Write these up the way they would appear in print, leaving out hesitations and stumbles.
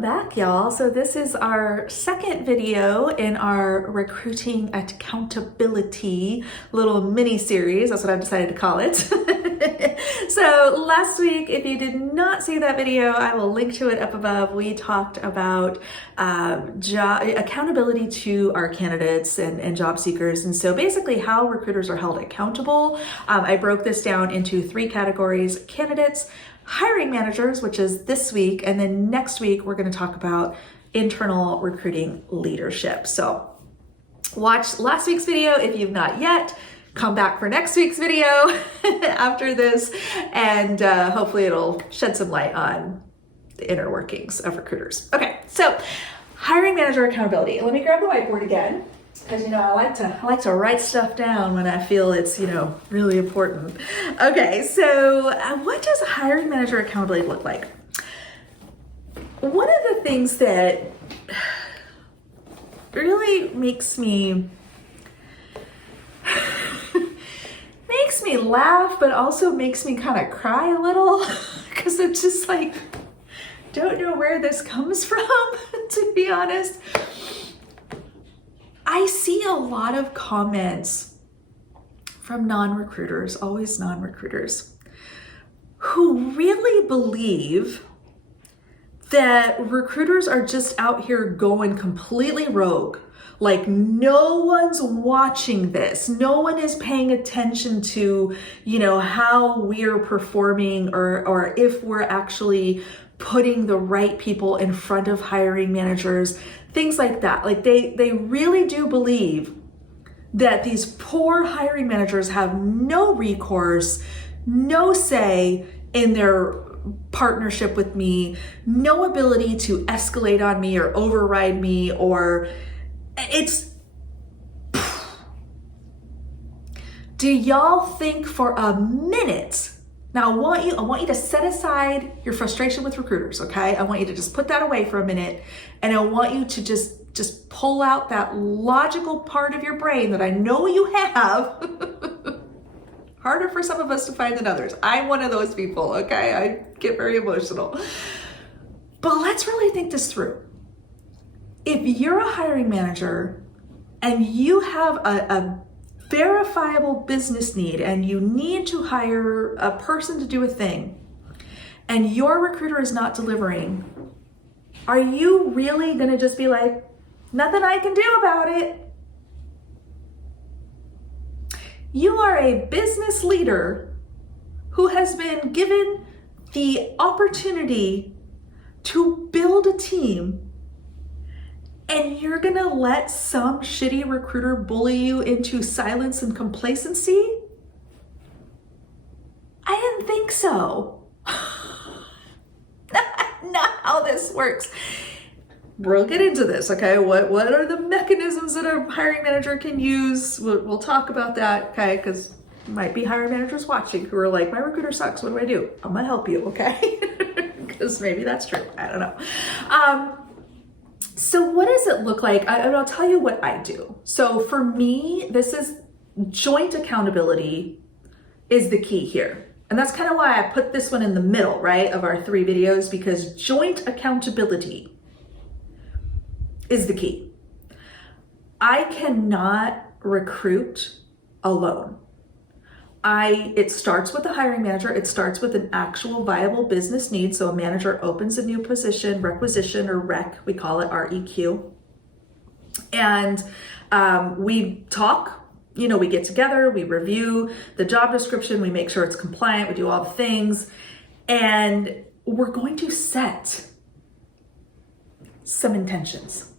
Welcome back, y'all. So this is our second video in our recruiting accountability little mini series. That's what I've decided to call it. So last week, if you did not see that video, I will link to it up above. We talked about accountability to our candidates and job seekers. And so basically how recruiters are held accountable. I broke this down into three categories: candidates, hiring managers, which is this week, and then next week we're going to talk about internal recruiting leadership. So watch last week's video if you've not yet. Come back for next week's video after this, and hopefully it'll shed some light on the inner workings of recruiters. Okay, so hiring manager accountability. Let me grab the whiteboard again, because I like to write stuff down when I feel it's really important. Okay, so what does hiring manager accountability look like? One of the things that really makes me laugh, but also makes me kind of cry a little, because it's just like, don't know where this comes from, to be honest. I see a lot of comments from non-recruiters, always non-recruiters, who really believe that recruiters are just out here going completely rogue. Like, no one's watching this. No one is paying attention to, how we're performing or if we're actually putting the right people in front of hiring managers, things like that. Like they really do believe that these poor hiring managers have no recourse, no say in their partnership with me, no ability to escalate on me or override me, or do y'all think for a minute? Now I want you to set aside your frustration with recruiters, okay? I want you to just put that away for a minute, and I want you to just pull out that logical part of your brain that I know you have. Harder for some of us to find than others. I'm one of those people, okay? I get very emotional. But let's really think this through. If you're a hiring manager and you have a verifiable business need and you need to hire a person to do a thing, and your recruiter is not delivering, are you really gonna just be like, nothing I can do about it? You are a business leader who has been given the opportunity to build a team, and you're gonna let some shitty recruiter bully you into silence and complacency? I didn't think so. Not how this works. We'll get into this, okay? What are the mechanisms that a hiring manager can use? We'll talk about that, okay? Because might be hiring managers watching who are like, my recruiter sucks, what do? I'm gonna help you, okay? Because maybe that's true, I don't know. So what does it look like? I'll tell you what I do. So for me, this is joint accountability is the key here. And that's kind of why I put this one in the middle, right, of our three videos, because joint accountability is the key. I cannot recruit alone. It starts with the hiring manager. It starts with an actual viable business need. So a manager opens a new position, requisition or rec, we call it REQ. And we talk, we get together, we review the job description, we make sure it's compliant, we do all the things, and we're going to set some intentions,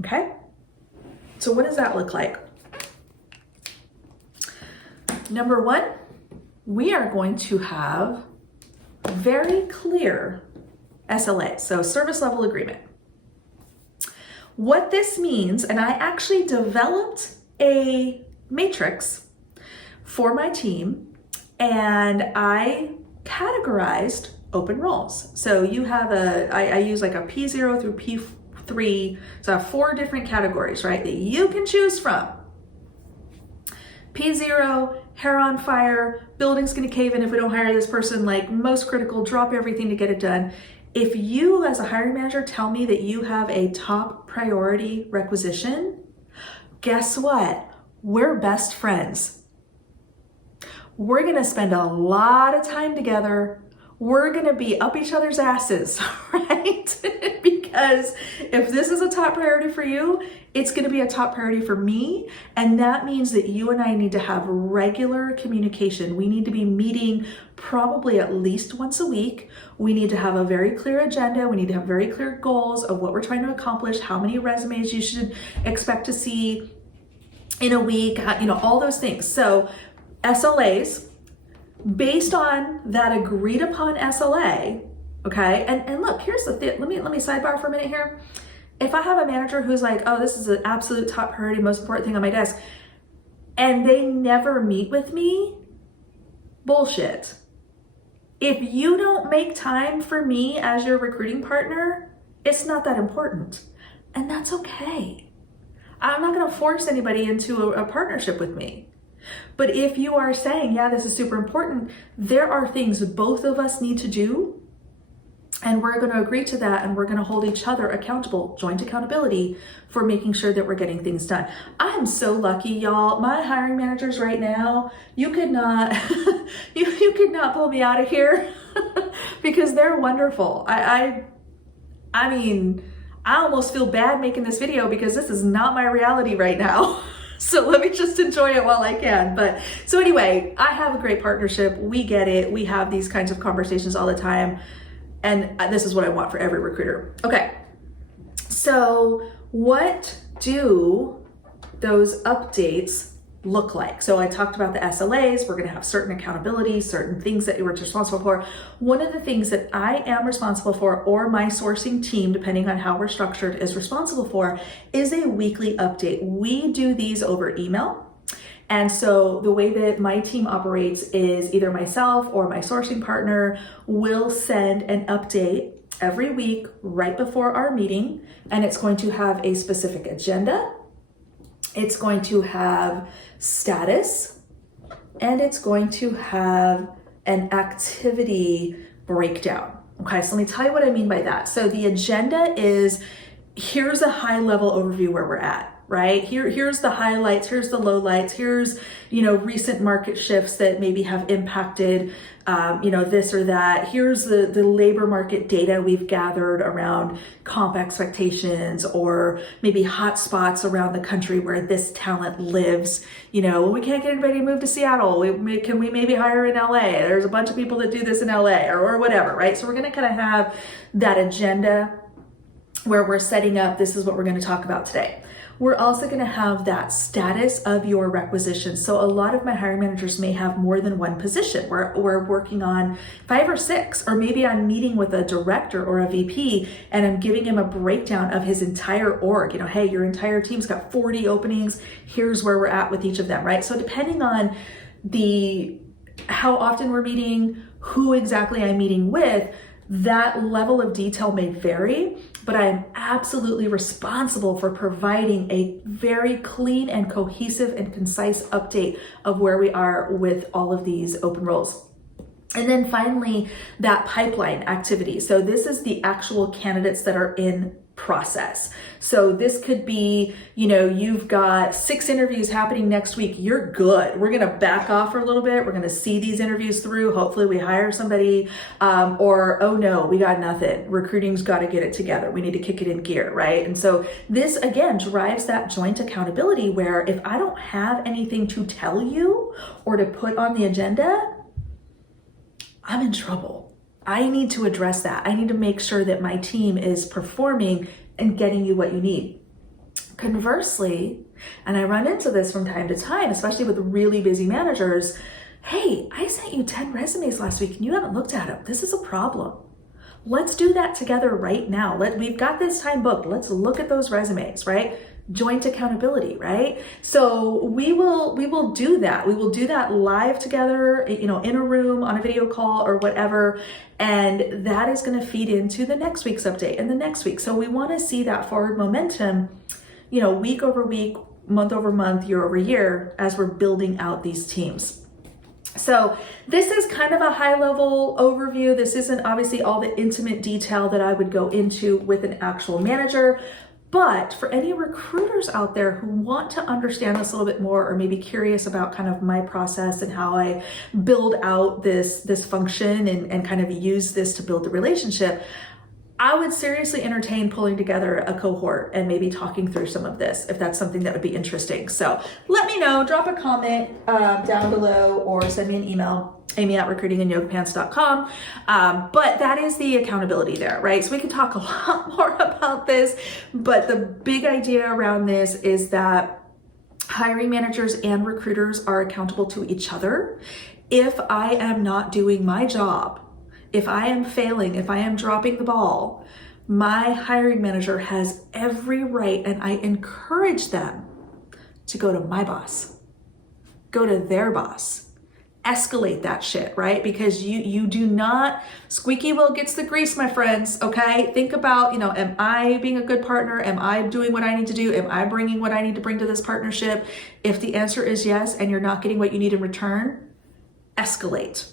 okay? So what does that look like? Number one, we are going to have very clear SLAs, so service level agreement. What this means, and I actually developed a matrix for my team, and I categorized open roles. So you have I use like a P0 through P3, so I have 4 different categories, right, that you can choose from. P0, hair on fire, building's gonna cave in if we don't hire this person, like most critical, drop everything to get it done. If you as a hiring manager tell me that you have a top priority requisition, guess what? We're best friends. We're gonna spend a lot of time together. We're gonna be up each other's asses, right? Because if this is a top priority for you, it's gonna be a top priority for me. And that means that you and I need to have regular communication. We need to be meeting probably at least once a week. We need to have a very clear agenda. We need to have very clear goals of what we're trying to accomplish, how many resumes you should expect to see in a week, all those things. So SLAs, based on that agreed upon SLA, okay? And look, here's the thing, let me sidebar for a minute here. If I have a manager who's like, oh, this is an absolute top priority, most important thing on my desk, and they never meet with me, bullshit. If you don't make time for me as your recruiting partner, it's not that important. And that's okay. I'm not gonna force anybody into a partnership with me. But if you are saying, yeah, this is super important, there are things both of us need to do, and we're going to agree to that, and we're going to hold each other accountable, joint accountability for making sure that we're getting things done. I am so lucky, y'all. My hiring managers right now, you could not, you could not pull me out of here because they're wonderful. I mean, I almost feel bad making this video because this is not my reality right now. So let me just enjoy it while I can. But so anyway, I have a great partnership. We get it. We have these kinds of conversations all the time. And this is what I want for every recruiter. Okay. So what do those updates look like? So I talked about the SLAs. We're going to have certain accountability, certain things that you're responsible for. One of the things that I am responsible for, or my sourcing team, depending on how we're structured, is responsible for, is a weekly update. We do these over email. And so the way that my team operates is either myself or my sourcing partner will send an update every week right before our meeting. And it's going to have a specific agenda. It's going to have status, and it's going to have an activity breakdown. Okay, so let me tell you what I mean by that. So the agenda is, here's a high level overview where we're at, right? Here's the highlights, here's the lowlights, here's, recent market shifts that maybe have impacted, this or that. Here's the labor market data we've gathered around comp expectations, or maybe hot spots around the country where this talent lives. When we can't get anybody to move to Seattle, can we maybe hire in LA? There's a bunch of people that do this in LA, or whatever, right? So we're gonna kind of have that agenda where we're setting up, this is what we're gonna talk about today. We're also going to have that status of your requisition. So a lot of my hiring managers may have more than one position. We're working on 5 or 6, or maybe I'm meeting with a director or a VP and I'm giving him a breakdown of his entire org. Hey, your entire team's got 40 openings. Here's where we're at with each of them, right? So depending on how often we're meeting, who exactly I'm meeting with, that level of detail may vary, but I am absolutely responsible for providing a very clean and cohesive and concise update of where we are with all of these open roles. And then finally, that pipeline activity. So this is the actual candidates that are in process. So this could be, you've got 6 interviews happening next week. You're good. We're going to back off for a little bit. We're going to see these interviews through. Hopefully we hire somebody, or, oh no, we got nothing. Recruiting's got to get it together. We need to kick it in gear, right? And so this again drives that joint accountability where if I don't have anything to tell you or to put on the agenda, I'm in trouble. I need to address that. I need to make sure that my team is performing and getting you what you need. Conversely, and I run into this from time to time, especially with really busy managers, hey, I sent you 10 resumes last week and you haven't looked at them. This is a problem. Let's do that together right now. We've got this time booked. Let's look at those resumes, right? Joint accountability, right? So we will do that. We will do that live together, in a room, on a video call or whatever. And that is going to feed into the next week's update and the next week. So we want to see that forward momentum, week over week, month over month, year over year, as we're building out these teams. So this is kind of a high level overview. This isn't obviously all the intimate detail that I would go into with an actual manager, but for any recruiters out there who want to understand this a little bit more, or maybe curious about kind of my process and how I build out this function and kind of use this to build the relationship, I would seriously entertain pulling together a cohort and maybe talking through some of this if that's something that would be interesting. So let me know, drop a comment down below or send me an email, amy@recruitinginyogapants.com. But that is the accountability there, right? So we can talk a lot more about this, but the big idea around this is that hiring managers and recruiters are accountable to each other. If I am not doing my job, if I am failing, if I am dropping the ball, my hiring manager has every right, and I encourage them to go to my boss, go to their boss, escalate that shit, right? Because you do not, squeaky wheel gets the grease, my friends, okay? Think about, am I being a good partner? Am I doing what I need to do? Am I bringing what I need to bring to this partnership? If the answer is yes, and you're not getting what you need in return, escalate.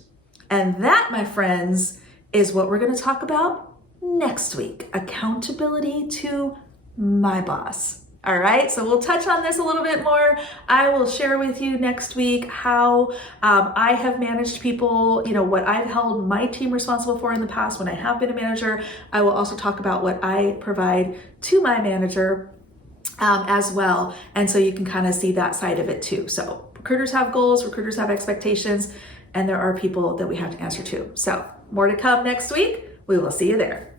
And that, my friends, is what we're going to talk about next week. Accountability to my boss. All right, so we'll touch on this a little bit more. I will share with you next week how I have managed people, what I've held my team responsible for in the past when I have been a manager. I will also talk about what I provide to my manager as well. And so you can kind of see that side of it too. So recruiters have goals, recruiters have expectations, and there are people that we have to answer to. So more to come next week. We will see you there.